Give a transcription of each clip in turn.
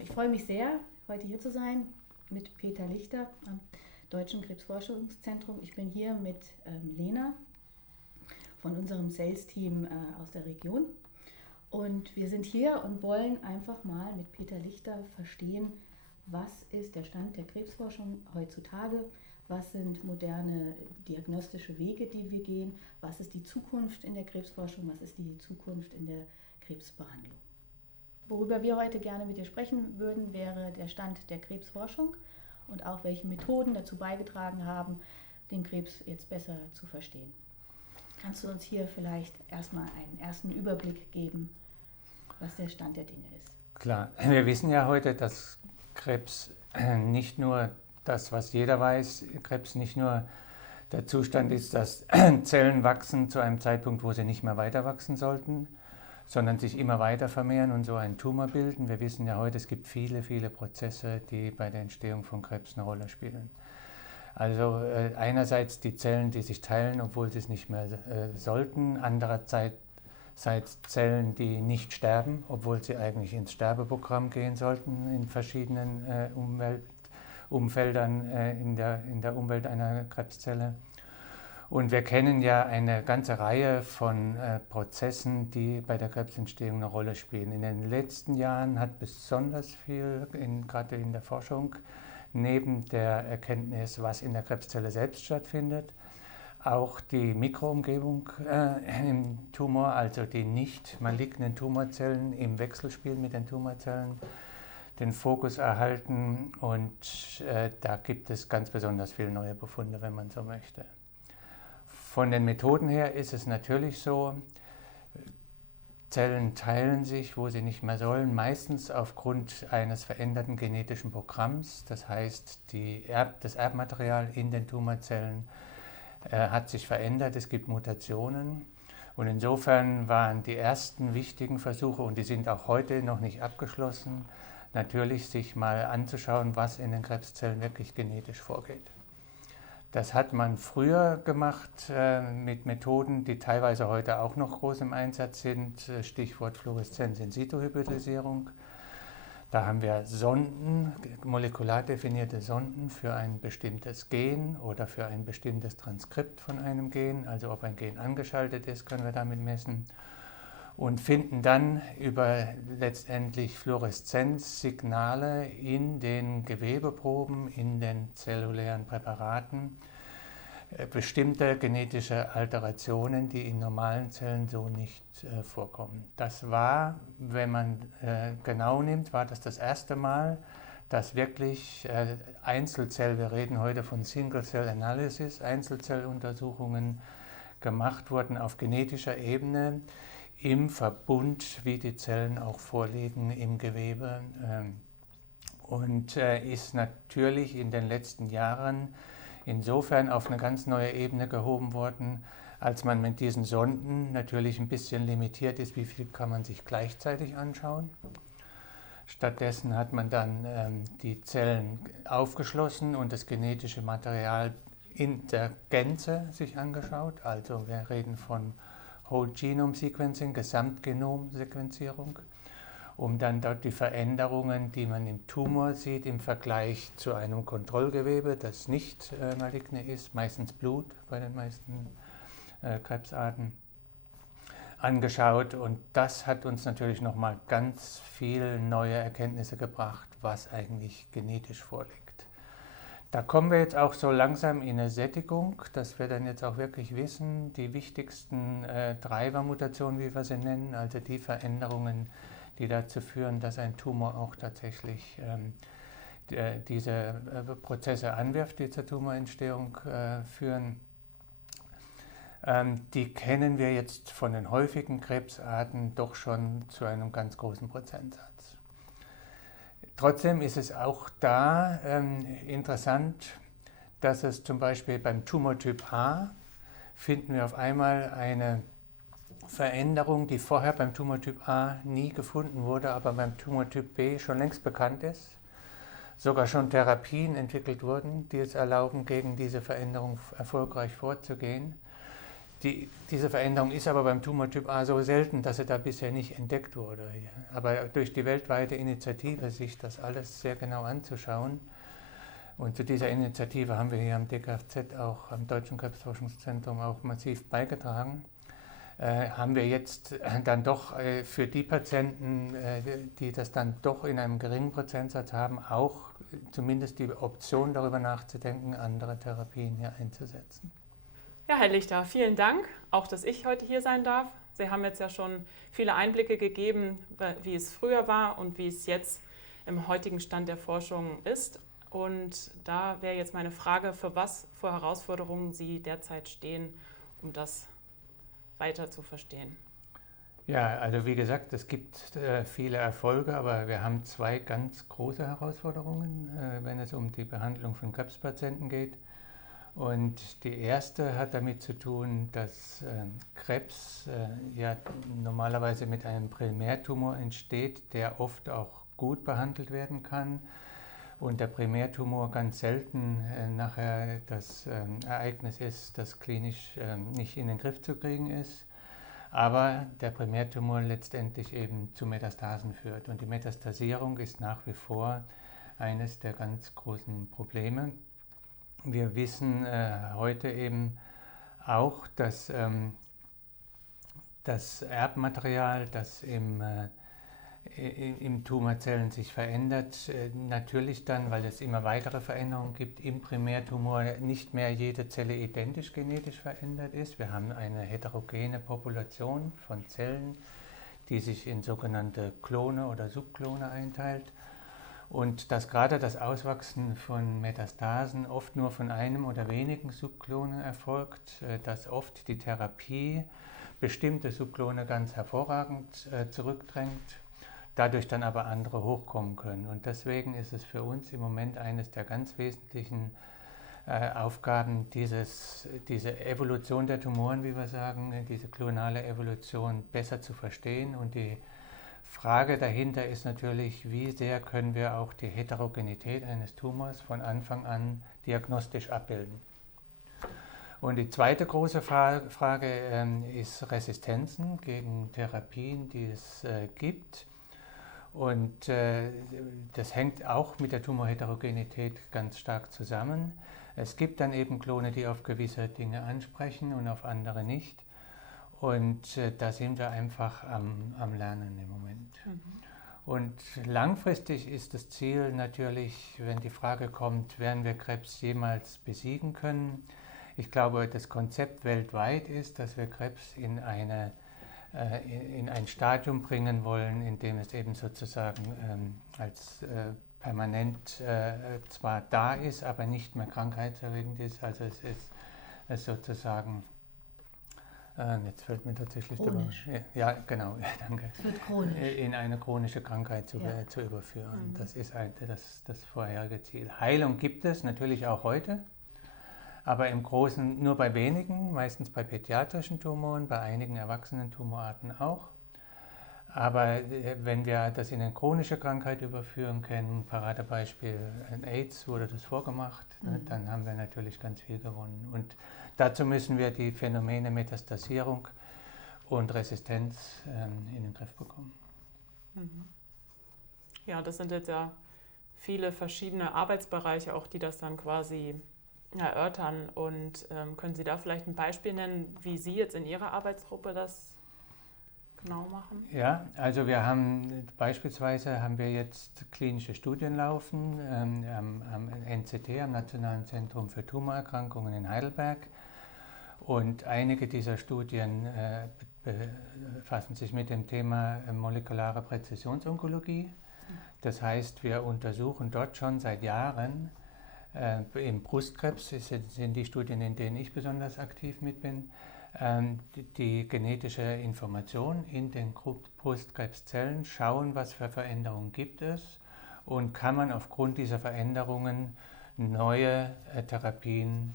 Ich freue mich sehr, heute hier zu sein mit Peter Lichter am Deutschen Krebsforschungszentrum. Ich bin hier mit Lena von unserem Sales-Team aus der Region. Und wir sind hier und wollen einfach mal mit Peter Lichter verstehen, was ist der Stand der Krebsforschung heutzutage, was sind moderne diagnostische Wege, die wir gehen, was ist die Zukunft in der Krebsforschung, was ist die Zukunft in der Krebsbehandlung. Worüber wir heute gerne mit dir sprechen würden, wäre der Stand der Krebsforschung und auch welche Methoden dazu beigetragen haben, den Krebs jetzt besser zu verstehen. Kannst du uns hier vielleicht erstmal einen ersten Überblick geben, was der Stand der Dinge ist? Klar, wir wissen ja heute, dass Krebs nicht nur das, was jeder weiß, Krebs nicht nur der Zustand ist, dass Zellen wachsen zu einem Zeitpunkt, wo sie nicht mehr weiter wachsen sollten, sondern sich immer weiter vermehren und so einen Tumor bilden. Wir wissen ja heute, es gibt viele Prozesse, die bei der Entstehung von Krebs eine Rolle spielen. Also einerseits die Zellen, die sich teilen, obwohl sie es nicht mehr sollten, andererseits Zellen, die nicht sterben, obwohl sie eigentlich ins Sterbeprogramm gehen sollten in verschiedenen Umfeldern in der Umwelt einer Krebszelle. Und wir kennen ja eine ganze Reihe von Prozessen, die bei der Krebsentstehung eine Rolle spielen. In den letzten Jahren hat besonders viel, gerade in der Forschung, neben der Erkenntnis, was in der Krebszelle selbst stattfindet, auch die Mikroumgebung im Tumor, also die nicht malignen Tumorzellen im Wechselspiel mit den Tumorzellen, den Fokus erhalten. Und da gibt es ganz besonders viele neue Befunde, wenn man so möchte. Von den Methoden her ist es natürlich so, Zellen teilen sich, wo sie nicht mehr sollen, meistens aufgrund eines veränderten genetischen Programms. Das heißt, das Erbmaterial in den Tumorzellen hat sich verändert, es gibt Mutationen. Und insofern waren die ersten wichtigen Versuche, und die sind auch heute noch nicht abgeschlossen, natürlich sich mal anzuschauen, was in den Krebszellen wirklich genetisch vorgeht. Das hat man früher gemacht mit Methoden, die teilweise heute auch noch groß im Einsatz sind, Stichwort Fluoreszenz-In-situ-Hybridisierung. Da haben wir Sonden, molekular definierte Sonden für ein bestimmtes Gen oder für ein bestimmtes Transkript von einem Gen, also ob ein Gen angeschaltet ist, können wir damit messen. Und finden dann über letztendlich Fluoreszenzsignale in den Gewebeproben, in den zellulären Präparaten, bestimmte genetische Alterationen, die in normalen Zellen so nicht vorkommen. Das war, wenn man genau nimmt, war das erste Mal, dass wirklich wir reden heute von Single-Cell-Analysis, Einzelzelluntersuchungen gemacht wurden auf genetischer Ebene, im Verbund, wie die Zellen auch vorliegen im Gewebe, und ist natürlich in den letzten Jahren insofern auf eine ganz neue Ebene gehoben worden, als man mit diesen Sonden natürlich ein bisschen limitiert ist, wie viel kann man sich gleichzeitig anschauen. Stattdessen hat man dann die Zellen aufgeschlossen und das genetische Material in der Gänze sich angeschaut, also wir reden von Whole Genome Sequencing, Gesamtgenomsequenzierung, um dann dort die Veränderungen, die man im Tumor sieht, im Vergleich zu einem Kontrollgewebe, das nicht maligne ist, meistens Blut bei den meisten Krebsarten, angeschaut. Und das hat uns natürlich nochmal ganz viel neue Erkenntnisse gebracht, was eigentlich genetisch vorliegt. Da kommen wir jetzt auch so langsam in eine Sättigung, dass wir dann jetzt auch wirklich wissen, die wichtigsten Treibermutationen, wie wir sie nennen, also die Veränderungen, die dazu führen, dass ein Tumor auch tatsächlich diese Prozesse anwirft, die zur Tumorentstehung führen. Die kennen wir jetzt von den häufigen Krebsarten doch schon zu einem ganz großen Prozentsatz. Trotzdem ist es auch da interessant, dass es zum Beispiel beim Tumortyp A finden wir auf einmal eine Veränderung, die vorher beim Tumortyp A nie gefunden wurde, aber beim Tumortyp B schon längst bekannt ist. Sogar schon Therapien entwickelt wurden, die es erlauben, gegen diese Veränderung erfolgreich vorzugehen. Diese Veränderung ist aber beim Tumortyp A so selten, dass sie da bisher nicht entdeckt wurde. Aber durch die weltweite Initiative, sich das alles sehr genau anzuschauen, und zu dieser Initiative haben wir hier am DKFZ, auch am Deutschen Krebsforschungszentrum, auch massiv beigetragen, haben wir jetzt dann doch für die Patienten, die das dann doch in einem geringen Prozentsatz haben, auch zumindest die Option darüber nachzudenken, andere Therapien hier einzusetzen. Ja, Herr Lichter, vielen Dank, auch dass ich heute hier sein darf. Sie haben jetzt ja schon viele Einblicke gegeben, wie es früher war und wie es jetzt im heutigen Stand der Forschung ist. Und da wäre jetzt meine Frage, für Herausforderungen Sie derzeit stehen, um das weiter zu verstehen. Ja, also wie gesagt, es gibt viele Erfolge, aber wir haben zwei ganz große Herausforderungen, wenn es um die Behandlung von Krebspatienten geht. Und die erste hat damit zu tun, dass Krebs ja normalerweise mit einem Primärtumor entsteht, der oft auch gut behandelt werden kann. Und der Primärtumor ganz selten nachher das Ereignis ist, das klinisch nicht in den Griff zu kriegen ist. Aber der Primärtumor letztendlich eben zu Metastasen führt. Und die Metastasierung ist nach wie vor eines der ganz großen Probleme. Wir wissen heute eben auch, dass das Erbmaterial, das im Tumorzellen sich verändert, natürlich dann, weil es immer weitere Veränderungen gibt, im Primärtumor nicht mehr jede Zelle identisch genetisch verändert ist. Wir haben eine heterogene Population von Zellen, die sich in sogenannte Klone oder Subklone einteilt. Und dass gerade das Auswachsen von Metastasen oft nur von einem oder wenigen Subklonen erfolgt, dass oft die Therapie bestimmte Subklone ganz hervorragend zurückdrängt, dadurch dann aber andere hochkommen können. Und deswegen ist es für uns im Moment eines der ganz wesentlichen Aufgaben, diese Evolution der Tumoren, wie wir sagen, diese klonale Evolution besser zu verstehen. Und die Frage dahinter ist natürlich, wie sehr können wir auch die Heterogenität eines Tumors von Anfang an diagnostisch abbilden. Und die zweite große Frage ist Resistenzen gegen Therapien, die es gibt. Und das hängt auch mit der Tumorheterogenität ganz stark zusammen. Es gibt dann eben Klone, die auf gewisse Dinge ansprechen und auf andere nicht. Und da sind wir einfach am Lernen im Moment. Mhm. Und langfristig ist das Ziel natürlich, wenn die Frage kommt, werden wir Krebs jemals besiegen können? Ich glaube, das Konzept weltweit ist, dass wir Krebs in ein Stadium bringen wollen, in dem es eben sozusagen als permanent zwar da ist, aber nicht mehr krankheitserregend ist. Also es ist sozusagen... Jetzt fällt mir tatsächlich chronisch. Ja, genau, danke. Es wird chronisch. In eine chronische Krankheit zu überführen. Mhm. Das ist das vorherige Ziel. Heilung gibt es natürlich auch heute, aber im Großen nur bei wenigen, meistens bei pädiatrischen Tumoren, bei einigen erwachsenen Tumorarten auch. Aber wenn wir das in eine chronische Krankheit überführen können, Paradebeispiel AIDS wurde das vorgemacht, dann haben wir natürlich ganz viel gewonnen. Und dazu müssen wir die Phänomene Metastasierung und Resistenz in den Griff bekommen. Ja, das sind jetzt ja viele verschiedene Arbeitsbereiche, auch die das dann quasi erörtern. Und können Sie da vielleicht ein Beispiel nennen, wie Sie jetzt in Ihrer Arbeitsgruppe das genau machen? Ja, also wir haben jetzt klinische Studien laufen am NCT, am Nationalen Zentrum für Tumorerkrankungen in Heidelberg. Und einige dieser Studien befassen sich mit dem Thema molekulare Präzisionsonkologie. Das heißt, wir untersuchen dort schon seit Jahren im Brustkrebs, sind die Studien, in denen ich besonders aktiv mit bin, die genetische Information in den Brustkrebszellen, schauen, was für Veränderungen gibt es und kann man aufgrund dieser Veränderungen neue Therapien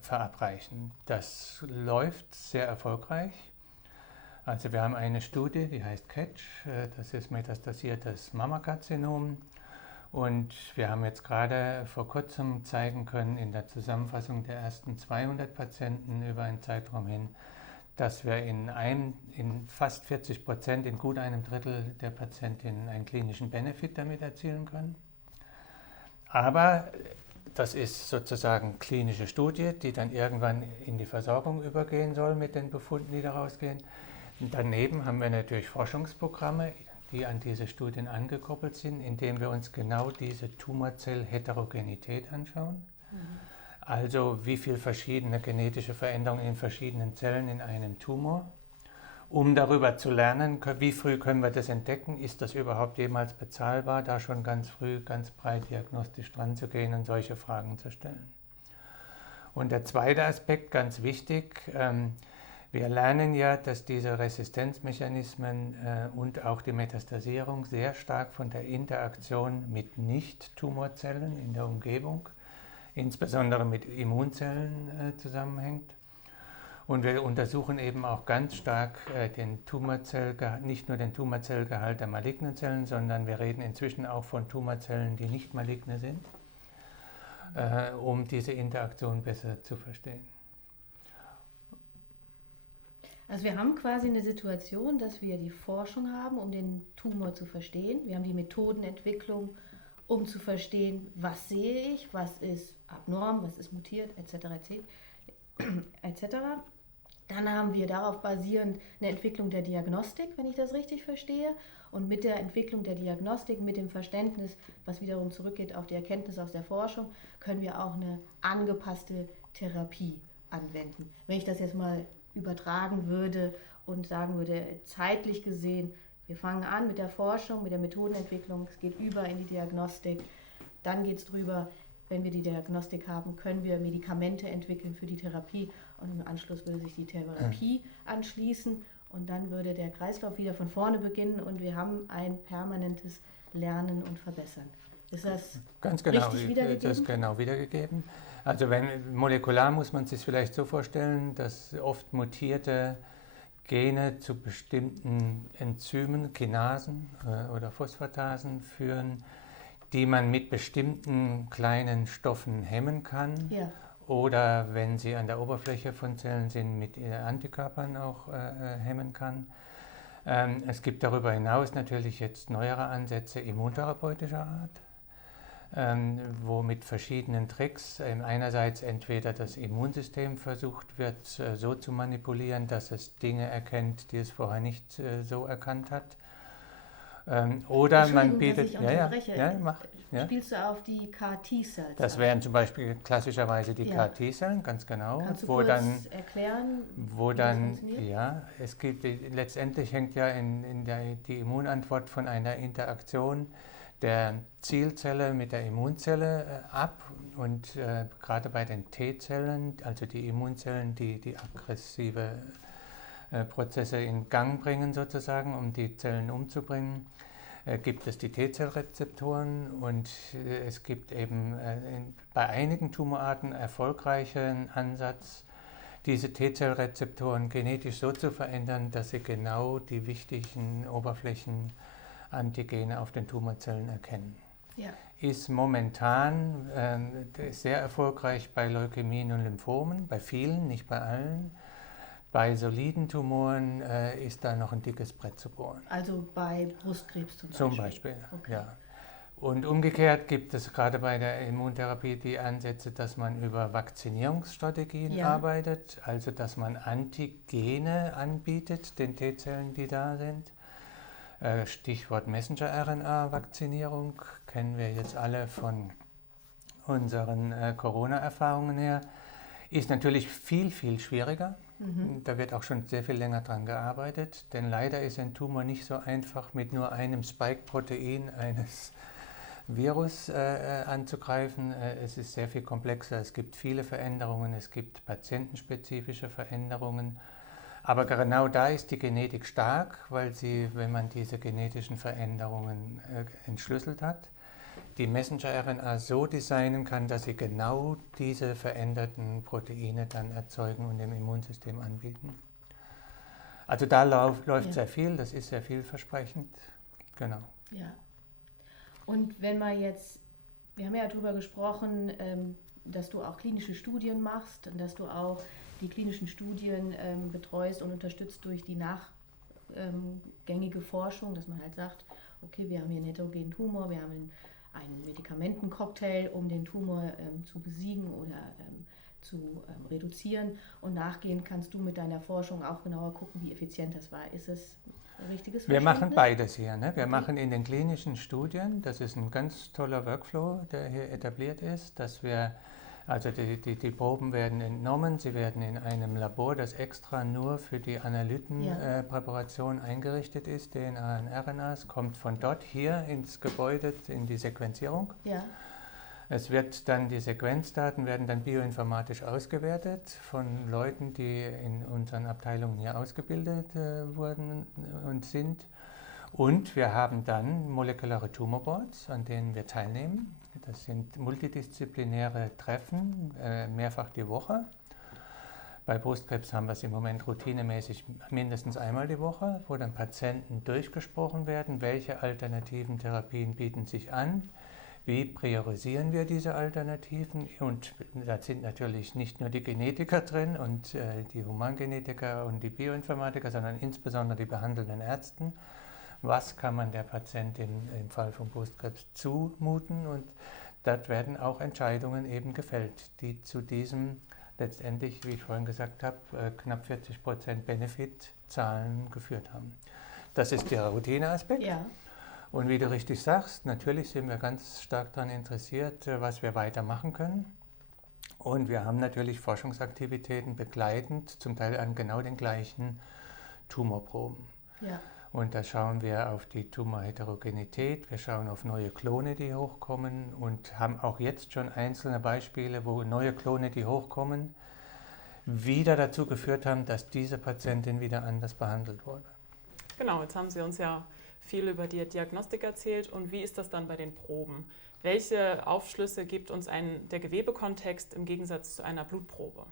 verabreichen. Das läuft sehr erfolgreich. Also wir haben eine Studie, die heißt CATCH, das ist metastasiertes Mammakarzinom. Und wir haben jetzt gerade vor kurzem zeigen können in der Zusammenfassung der ersten 200 Patienten über einen Zeitraum hin, dass wir in fast 40%, in gut einem Drittel der Patientinnen einen klinischen Benefit damit erzielen können. Aber das ist sozusagen klinische Studie, die dann irgendwann in die Versorgung übergehen soll mit den Befunden, die daraus gehen. Und daneben haben wir natürlich Forschungsprogramme, die an diese Studien angekoppelt sind, indem wir uns genau diese Tumorzellheterogenität anschauen. Also wie viele verschiedene genetische Veränderungen in verschiedenen Zellen in einem Tumor, um darüber zu lernen, wie früh können wir das entdecken, ist das überhaupt jemals bezahlbar, da schon ganz früh, ganz breit diagnostisch dran zu gehen und solche Fragen zu stellen. Und der zweite Aspekt, ganz wichtig, wir lernen ja, dass diese Resistenzmechanismen und auch die Metastasierung sehr stark von der Interaktion mit Nicht-Tumorzellen in der Umgebung, insbesondere mit Immunzellen zusammenhängt. Und wir untersuchen eben auch ganz stark nicht nur den Tumorzellgehalt der malignen Zellen, sondern wir reden inzwischen auch von Tumorzellen, die nicht maligne sind, um diese Interaktion besser zu verstehen. Also wir haben quasi eine Situation, dass wir die Forschung haben, um den Tumor zu verstehen. Wir haben die Methodenentwicklung, um zu verstehen, was sehe ich, was ist abnorm, was ist mutiert, etc. etc. Dann haben wir darauf basierend eine Entwicklung der Diagnostik, wenn ich das richtig verstehe. Und mit der Entwicklung der Diagnostik, mit dem Verständnis, was wiederum zurückgeht auf die Erkenntnis aus der Forschung, können wir auch eine angepasste Therapie anwenden. Wenn ich das jetzt mal übertragen würde und sagen würde, zeitlich gesehen, wir fangen an mit der Forschung, mit der Methodenentwicklung, es geht über in die Diagnostik, dann geht es drüber, wenn wir die Diagnostik haben, können wir Medikamente entwickeln für die Therapie und im Anschluss würde sich die Therapie anschließen und dann würde der Kreislauf wieder von vorne beginnen und wir haben ein permanentes Lernen und Verbessern. Ist das ganz genau richtig wiedergegeben? Das ist genau wiedergegeben. Also molekular muss man sich vielleicht so vorstellen, dass oft mutierte Gene zu bestimmten Enzymen, Kinasen oder Phosphatasen führen, die man mit bestimmten kleinen Stoffen hemmen kann. Ja. Oder wenn sie an der Oberfläche von Zellen sind, mit Antikörpern auch hemmen kann. Es gibt darüber hinaus natürlich jetzt neuere Ansätze immuntherapeutischer Art, wo mit verschiedenen Tricks einerseits entweder das Immunsystem versucht wird so zu manipulieren, dass es Dinge erkennt, die es vorher nicht so erkannt hat. Oder man bietet... Spielst du auf die CAR-T-Cells? Das wären zum Beispiel klassischerweise die CAR-T-Zellen, ganz genau. Kannst du kurz erklären, wie das funktioniert? Ja, es gibt, letztendlich hängt ja die Immunantwort von einer Interaktion der Zielzelle mit der Immunzelle ab. Und gerade bei den T-Zellen, also die Immunzellen, die aggressive Prozesse in Gang bringen sozusagen, um die Zellen umzubringen, gibt es die T-Zellrezeptoren und es gibt eben bei einigen Tumorarten erfolgreichen Ansatz, diese T-Zellrezeptoren genetisch so zu verändern, dass sie genau die wichtigen Oberflächenantigene auf den Tumorzellen erkennen. Ja. Ist momentan sehr erfolgreich bei Leukämien und Lymphomen, bei vielen, nicht bei allen. Bei soliden Tumoren ist da noch ein dickes Brett zu bohren. Also bei Brustkrebs zum Beispiel? Zum Beispiel, okay. Ja. Und umgekehrt gibt es gerade bei der Immuntherapie die Ansätze, dass man über Vakzinierungsstrategien arbeitet, also dass man Antigene anbietet, den T-Zellen, die da sind. Stichwort Messenger-RNA-Vakzinierung kennen wir jetzt alle von unseren Corona-Erfahrungen her. Ist natürlich viel, viel schwieriger. Da wird auch schon sehr viel länger dran gearbeitet, denn leider ist ein Tumor nicht so einfach mit nur einem Spike-Protein eines Virus anzugreifen. Es ist sehr viel komplexer, es gibt viele Veränderungen, es gibt patientenspezifische Veränderungen. Aber genau da ist die Genetik stark, weil sie, wenn man diese genetischen Veränderungen entschlüsselt hat, die Messenger-RNA so designen kann, dass sie genau diese veränderten Proteine dann erzeugen und dem Immunsystem anbieten. Also da läuft sehr viel, das ist sehr vielversprechend. Genau. Ja. Und wenn man jetzt, wir haben ja darüber gesprochen, dass du auch klinische Studien machst und dass du auch die klinischen Studien betreust und unterstützt durch die nachgängige Forschung, dass man halt sagt, okay, wir haben hier einen heterogenen Tumor, wir haben einen Medikamentencocktail, um den Tumor zu besiegen oder zu reduzieren. Und nachgehend kannst du mit deiner Forschung auch genauer gucken, wie effizient das war. Ist es ein richtiges Wir Verständnis? machen beides hier. Ne? Wir machen in den klinischen Studien, das ist ein ganz toller Workflow, der hier etabliert ist, dass wir, also die Proben werden entnommen, sie werden in einem Labor, das extra nur für die Analytenpräparation eingerichtet ist, DNA und RNAs, kommt von dort hier ins Gebäude, in die Sequenzierung. Ja. Es wird dann, die Sequenzdaten werden dann bioinformatisch ausgewertet von Leuten, die in unseren Abteilungen hier ausgebildet wurden und sind. Und wir haben dann molekulare Tumorboards, an denen wir teilnehmen. Das sind multidisziplinäre Treffen, mehrfach die Woche. Bei Brustkrebs haben wir es im Moment routinemäßig mindestens einmal die Woche, wo dann Patienten durchgesprochen werden, welche alternativen Therapien bieten sich an. Wie priorisieren wir diese Alternativen? Und da sind natürlich nicht nur die Genetiker drin und die Humangenetiker und die Bioinformatiker, sondern insbesondere die behandelnden Ärzte. Was kann man der Patientin im Fall von Brustkrebs zumuten? Und dort werden auch Entscheidungen eben gefällt, die zu diesem letztendlich, wie ich vorhin gesagt habe, knapp 40% Benefit-Zahlen geführt haben. Das ist der Routineaspekt. Ja. Und wie du richtig sagst, natürlich sind wir ganz stark daran interessiert, was wir weitermachen können. Und wir haben natürlich Forschungsaktivitäten begleitend, zum Teil an genau den gleichen Tumorproben. Ja. Und da schauen wir auf die Tumorheterogenität, wir schauen auf neue Klone, die hochkommen und haben auch jetzt schon einzelne Beispiele, wo neue Klone, die hochkommen, wieder dazu geführt haben, dass diese Patientin wieder anders behandelt wurde. Genau, jetzt haben Sie uns ja viel über die Diagnostik erzählt. Und wie ist das dann bei den Proben? Welche Aufschlüsse gibt uns der Gewebekontext im Gegensatz zu einer Blutprobe?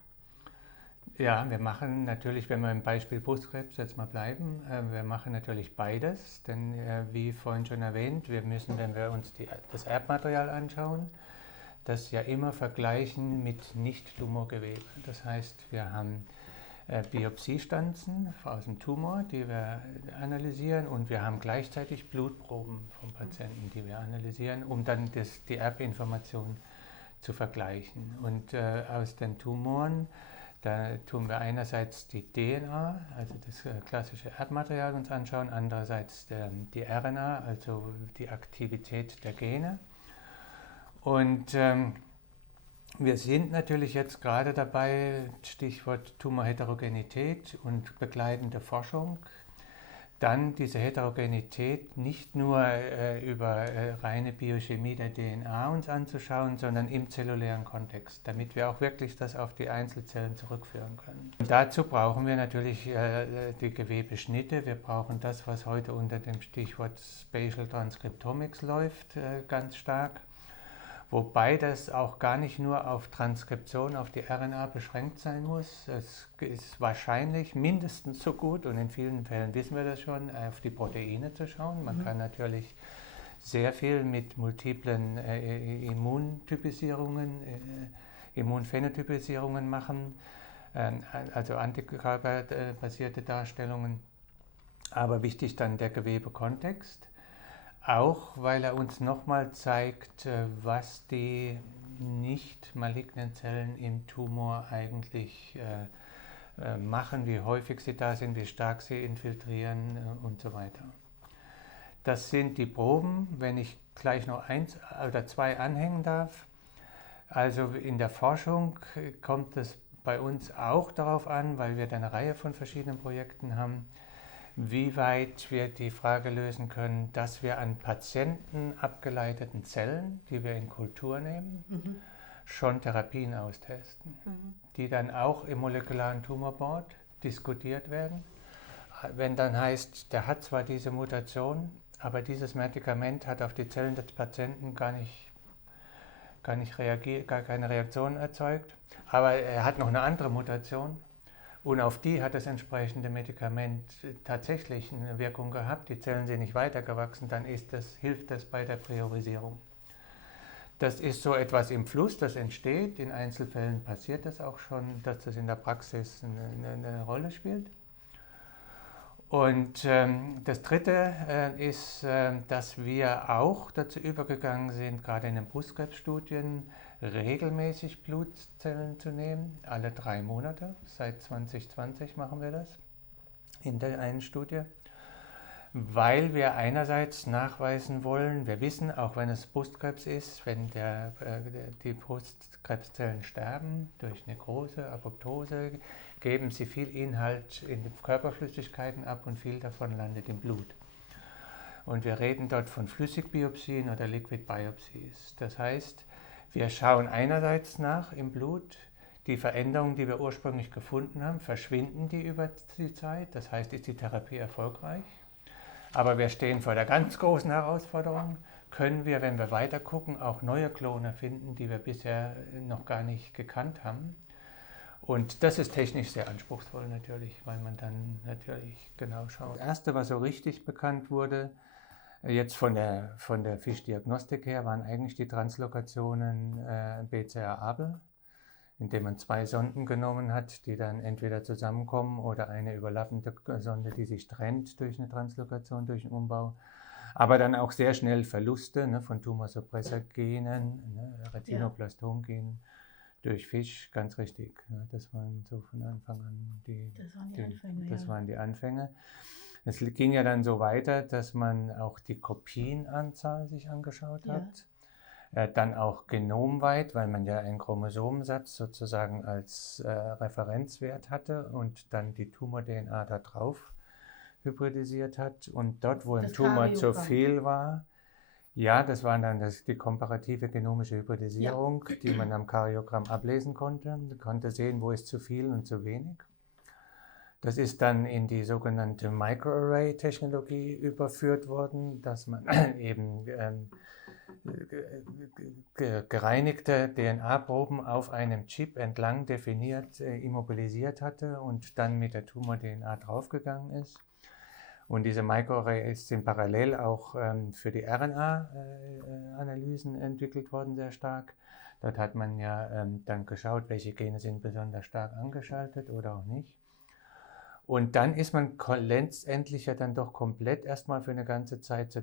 Ja, wir machen natürlich, wenn wir im Beispiel Brustkrebs jetzt mal bleiben, wir machen natürlich beides, denn wie vorhin schon erwähnt, wir müssen, wenn wir uns das Erbmaterial anschauen, das ja immer vergleichen mit Nicht-Tumorgewebe. Das heißt, wir haben Biopsiestanzen aus dem Tumor, die wir analysieren, und wir haben gleichzeitig Blutproben von Patienten, die wir analysieren, um dann die Erbinformation zu vergleichen. Und aus den Tumoren, da tun wir einerseits die DNA, also das klassische Erbmaterial, uns anschauen, andererseits die RNA, also die Aktivität der Gene. Und wir sind natürlich jetzt gerade dabei, Stichwort Tumorheterogenität und begleitende Forschung, dann diese Heterogenität nicht nur über reine Biochemie der DNA uns anzuschauen, sondern im zellulären Kontext, damit wir auch wirklich das auf die Einzelzellen zurückführen können. Und dazu brauchen wir natürlich die Gewebeschnitte. Wir brauchen das, was heute unter dem Stichwort Spatial Transcriptomics läuft, ganz stark. Wobei das auch gar nicht nur auf Transkription, auf die RNA beschränkt sein muss. Es ist wahrscheinlich mindestens so gut, und in vielen Fällen wissen wir das schon, auf die Proteine zu schauen. Man kann natürlich sehr viel mit multiplen Immunphänotypisierungen machen, also antikörperbasierte Darstellungen. Aber wichtig dann der Gewebekontext. Auch weil er uns nochmal zeigt, was die nicht malignen Zellen im Tumor eigentlich machen, wie häufig sie da sind, wie stark sie infiltrieren und so weiter. Das sind die Proben, wenn ich gleich noch 1 oder 2 anhängen darf. Also in der Forschung kommt es bei uns auch darauf an, weil wir da eine Reihe von verschiedenen Projekten haben, wie weit wir die Frage lösen können, dass wir an Patienten abgeleiteten Zellen, die wir in Kultur nehmen, schon Therapien austesten, die dann auch im molekularen Tumorboard diskutiert werden. Wenn dann heißt, der hat zwar diese Mutation, aber dieses Medikament hat auf die Zellen des Patienten gar keine Reaktion erzeugt, aber er hat noch eine andere Mutation, Und auf die hat das entsprechende Medikament tatsächlich eine Wirkung gehabt. Die Zellen sind nicht weitergewachsen, dann hilft das bei der Priorisierung. Das ist so etwas im Fluss, das entsteht. In Einzelfällen passiert das auch schon, dass das in der Praxis eine Rolle spielt. Und das Dritte ist, dass wir auch dazu übergegangen sind, gerade in den Brustkrebsstudien, regelmäßig Blutzellen zu nehmen, alle 3 Monate. Seit 2020 machen wir das in der einen Studie, weil wir einerseits nachweisen wollen, wir wissen, auch wenn es Brustkrebs ist, wenn die Brustkrebszellen sterben durch Nekrose, Apoptose, geben sie viel Inhalt in die Körperflüssigkeiten ab und viel davon landet im Blut. Und wir reden dort von Flüssigbiopsien oder Liquid Biopsies. Das heißt, wir schauen einerseits nach im Blut, die Veränderungen, die wir ursprünglich gefunden haben, verschwinden die über die Zeit? Das heißt, ist die Therapie erfolgreich? Aber wir stehen vor der ganz großen Herausforderung, können wir, wenn wir weiter gucken, auch neue Klone finden, die wir bisher noch gar nicht gekannt haben. Und das ist technisch sehr anspruchsvoll natürlich, weil man dann natürlich genau schaut. Das erste, was so richtig bekannt wurde, jetzt von der FISH-Diagnostik her, waren eigentlich die Translokationen BCR-ABL, indem man 2 Sonden genommen hat, die dann entweder zusammenkommen oder eine überlappende Sonde, die sich trennt durch eine Translokation, durch einen Umbau. Aber dann auch sehr schnell Verluste von Tumorsuppressor-Genen, Retinoblastom-Genen durch FISH, ganz richtig. Das waren so von Anfang an die Anfänge. Es ging ja dann so weiter, dass man auch die Kopienanzahl sich angeschaut hat. Dann auch genomweit, weil man ja einen Chromosomensatz sozusagen als Referenzwert hatte und dann die Tumor-DNA da drauf hybridisiert hat. Und dort, wo ein Tumor zu viel war, ja, das war dann die komparative genomische Hybridisierung, die man am Karyogramm ablesen konnte. Man konnte sehen, wo ist zu viel und zu wenig. Das ist dann in die sogenannte Microarray-Technologie überführt worden, dass man eben gereinigte DNA-Proben auf einem Chip entlang definiert, immobilisiert hatte und dann mit der Tumor-DNA draufgegangen ist. Und diese Microarrays sind parallel auch für die RNA-Analysen entwickelt worden, sehr stark. Dort hat man ja dann geschaut, welche Gene sind besonders stark angeschaltet oder auch nicht. Und dann ist man letztendlich ja dann doch komplett erstmal für eine ganze Zeit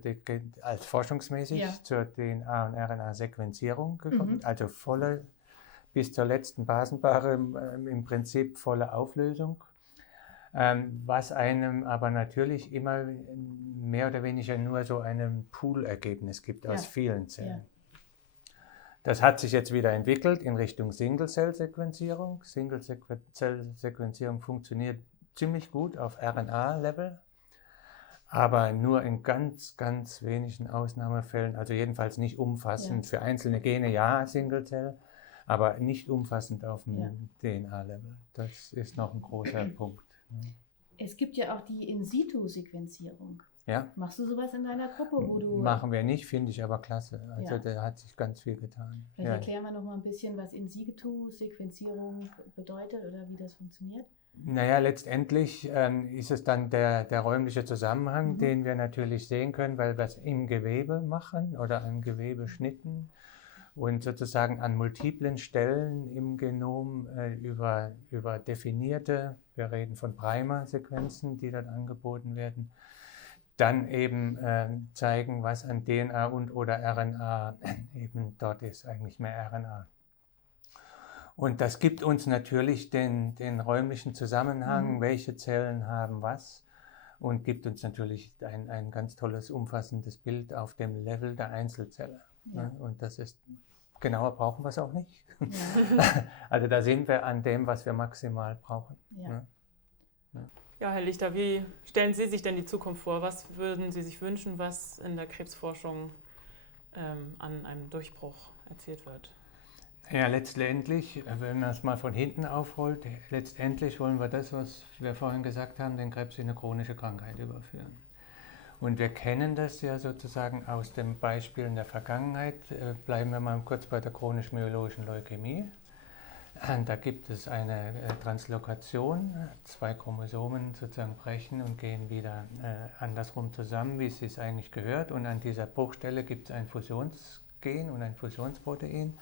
als forschungsmäßig zur DNA- und RNA-Sequenzierung gekommen, also volle, bis zur letzten Basenpaare im Prinzip volle Auflösung, was einem aber natürlich immer mehr oder weniger nur so ein Pool-Ergebnis gibt aus vielen Zellen. Das hat sich jetzt wieder entwickelt in Richtung Single-Cell-Sequenzierung. Single-Cell-Sequenzierung funktioniert ziemlich gut auf RNA-Level, aber nur in ganz, ganz wenigen Ausnahmefällen, also jedenfalls nicht umfassend. Für einzelne Gene Single-Cell, aber nicht umfassend auf dem DNA-Level. Das ist noch ein großer Punkt. Es gibt ja auch die In-Situ-Sequenzierung. Ja. Machst du sowas in deiner Gruppe? Machen wir nicht, finde ich aber klasse. Also da hat sich ganz viel getan. Vielleicht erklären wir noch mal ein bisschen, was In-Situ-Sequenzierung bedeutet oder wie das funktioniert. Naja, letztendlich ist es dann der räumliche Zusammenhang, den wir natürlich sehen können, weil wir es im Gewebe machen oder an Gewebeschnitten und sozusagen an multiplen Stellen im Genom über definierte, wir reden von Primer-Sequenzen, die dann angeboten werden, dann eben zeigen, was an DNA und oder RNA eben dort ist, eigentlich mehr RNA. Und das gibt uns natürlich den räumlichen Zusammenhang, welche Zellen haben was, und gibt uns natürlich ein ganz tolles, umfassendes Bild auf dem Level der Einzelzelle. Ja. Und das ist, genauer brauchen wir es auch nicht. Ja. Also da sind wir an dem, was wir maximal brauchen. Ja. Ja, Herr Lichter, wie stellen Sie sich denn die Zukunft vor? Was würden Sie sich wünschen, was in der Krebsforschung an einem Durchbruch erzielt wird? Ja, letztendlich, wenn man es mal von hinten aufrollt, letztendlich wollen wir das, was wir vorhin gesagt haben, den Krebs in eine chronische Krankheit überführen. Und wir kennen das ja sozusagen aus den Beispielen der Vergangenheit. Bleiben wir mal kurz bei der chronisch-myeloischen Leukämie. Da gibt es eine Translokation, 2 Chromosomen sozusagen brechen und gehen wieder andersrum zusammen, wie es sich eigentlich gehört. Und an dieser Bruchstelle gibt es ein Fusionsgen und ein Fusionsprotein.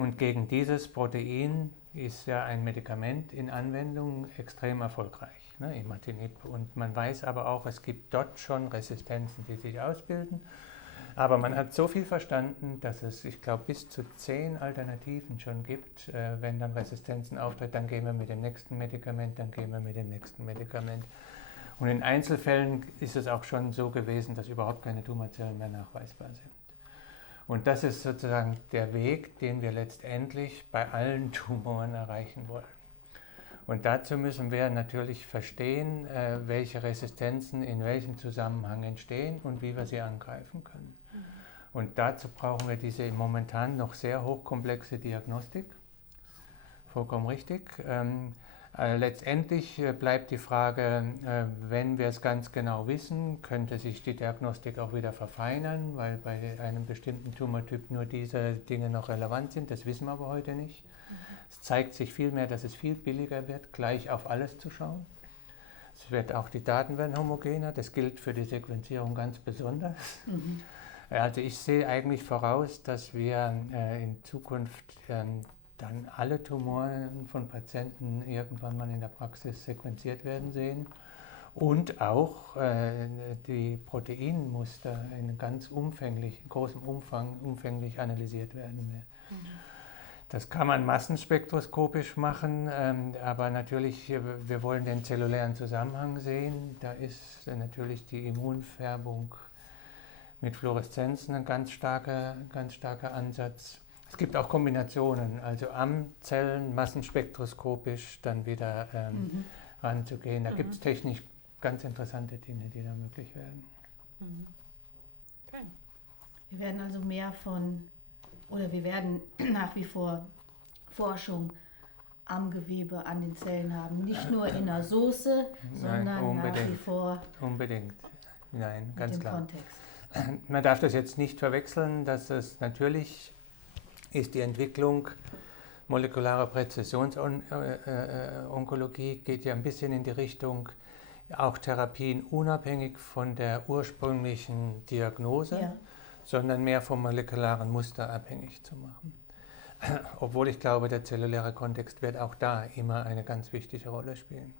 Und gegen dieses Protein ist ja ein Medikament in Anwendung extrem erfolgreich, ne, Imatinib. Und man weiß aber auch, es gibt dort schon Resistenzen, die sich ausbilden. Aber man hat so viel verstanden, dass es, ich glaube, bis zu 10 Alternativen schon gibt. Wenn dann Resistenzen auftritt, dann gehen wir mit dem nächsten Medikament, dann gehen wir mit dem nächsten Medikament. Und in Einzelfällen ist es auch schon so gewesen, dass überhaupt keine Tumorzellen mehr nachweisbar sind. Und das ist sozusagen der Weg, den wir letztendlich bei allen Tumoren erreichen wollen. Und dazu müssen wir natürlich verstehen, welche Resistenzen in welchem Zusammenhang entstehen und wie wir sie angreifen können. Und dazu brauchen wir diese momentan noch sehr hochkomplexe Diagnostik. Vollkommen richtig. Letztendlich bleibt die Frage, wenn wir es ganz genau wissen, könnte sich die Diagnostik auch wieder verfeinern, weil bei einem bestimmten Tumortyp nur diese Dinge noch relevant sind. Das wissen wir aber heute nicht. Es zeigt sich vielmehr, dass es viel billiger wird, gleich auf alles zu schauen. Die Daten werden homogener, das gilt für die Sequenzierung ganz besonders. Mhm. Also ich sehe eigentlich voraus, dass wir in Zukunft dann alle Tumoren von Patienten irgendwann mal in der Praxis sequenziert werden sehen und auch die Proteinmuster in ganz großem Umfang umfänglich analysiert werden. Mhm. Das kann man massenspektroskopisch machen, aber natürlich, wir wollen den zellulären Zusammenhang sehen. Da ist natürlich die Immunfärbung mit Fluoreszenzen ein ganz starker Ansatz. Es gibt auch Kombinationen, also am Zellen massenspektroskopisch dann wieder ranzugehen. Da gibt es technisch ganz interessante Dinge, die da möglich werden. Mhm. Okay. Wir werden nach wie vor Forschung am Gewebe, an den Zellen haben. Nicht nur in der Soße, sondern nach wie vor unbedingt. Nein, ganz klar. Kontext. Man darf das jetzt nicht verwechseln, dass es natürlich ist die Entwicklung molekularer Präzisionsonkologie geht ja ein bisschen in die Richtung, auch Therapien unabhängig von der ursprünglichen Diagnose, sondern mehr vom molekularen Muster abhängig zu machen. Obwohl ich glaube, der zelluläre Kontext wird auch da immer eine ganz wichtige Rolle spielen.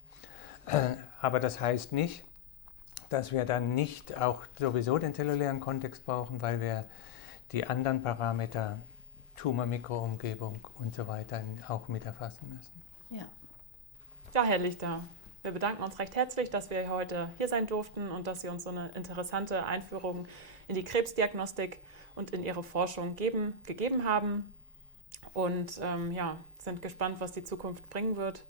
Aber das heißt nicht, dass wir dann nicht auch sowieso den zellulären Kontext brauchen, weil wir die anderen Parameter, Tumormikroumgebung und so weiter auch mit erfassen müssen. Ja, Herr Lichter, wir bedanken uns recht herzlich, dass wir heute hier sein durften und dass Sie uns so eine interessante Einführung in die Krebsdiagnostik und in Ihre Forschung gegeben haben. Und sind gespannt, was die Zukunft bringen wird.